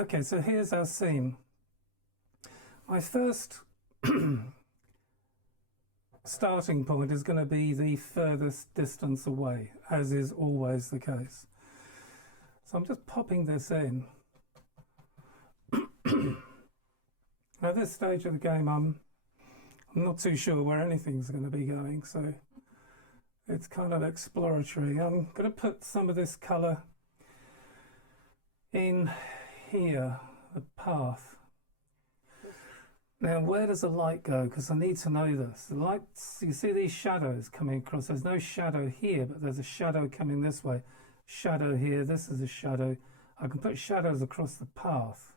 Okay, so here's our scene. My first starting point is going to be the furthest distance away, as is always the case. So I'm just popping this in. At this stage of the game, I'm not too sure where anything's going to be going, so it's kind of exploratory. I'm going to put some of this colour in here, the path. Now, where does the light go? Because I need to know this. The lights, you see these shadows coming across. There's no shadow here, but there's a shadow coming this way. Shadow here, this is a shadow. I can put shadows across the path.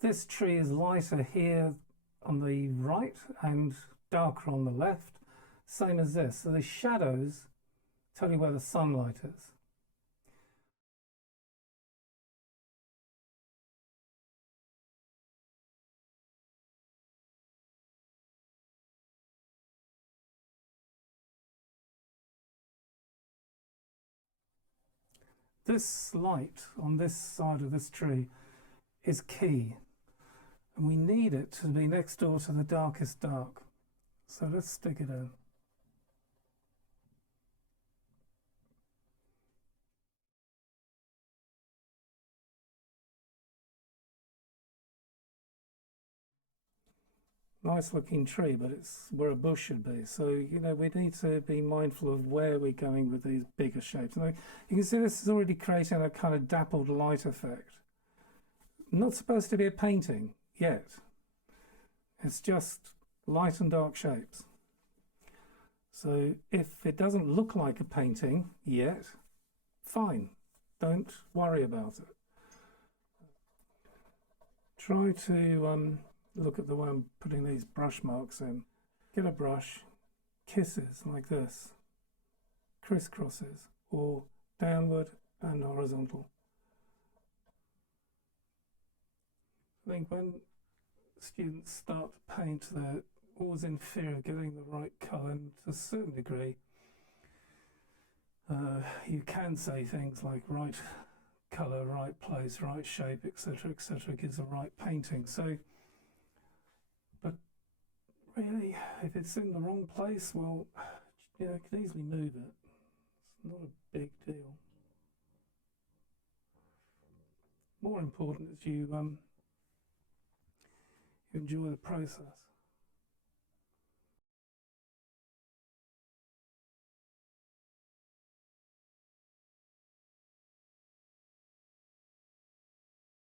This tree is lighter here on the right and darker on the left. Same as this. So the shadows tell you where the sunlight is. This light on this side of this tree is key, and we need it to be next door to the darkest dark. So let's stick it in. Nice looking tree, but it's where a bush should be. So, you know, we need to be mindful of where we're going with these bigger shapes. And you can see this is already creating a kind of dappled light effect. Not supposed to be a painting yet. It's just light and dark shapes. So if it doesn't look like a painting yet, fine. Don't worry about it. Try to look at the way I'm putting these brush marks in. Get a brush, kisses like this, crisscrosses, or downward and horizontal. I think when students start to paint, they're always in fear of getting the right colour, and to a certain degree you can say things like right colour, right place, right shape, etc., etc. gives a right painting. So, but really, if it's in the wrong place, well, you know, you can easily move it. It's not a big deal. More important is you enjoy the process.